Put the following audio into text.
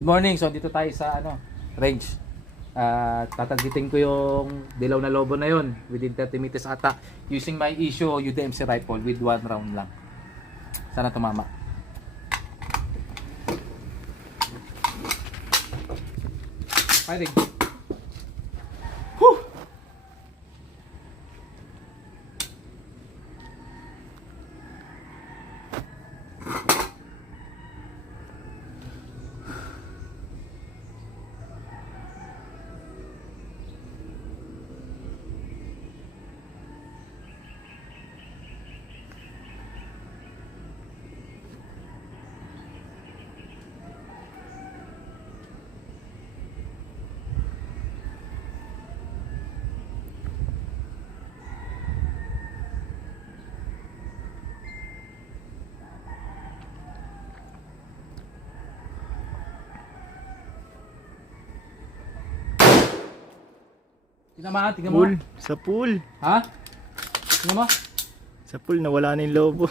Good morning. So dito tayo sa range. Tatargetin ko yung dilaw na lobo na yon within 30 meters ata using my issue UDMC rifle with 1 round lang. Sana tumama. Firing. Whew! Tingnan mo. Pool. Sa pool. Ha? Tingnan mo. Sa pool nawala na yung lobo.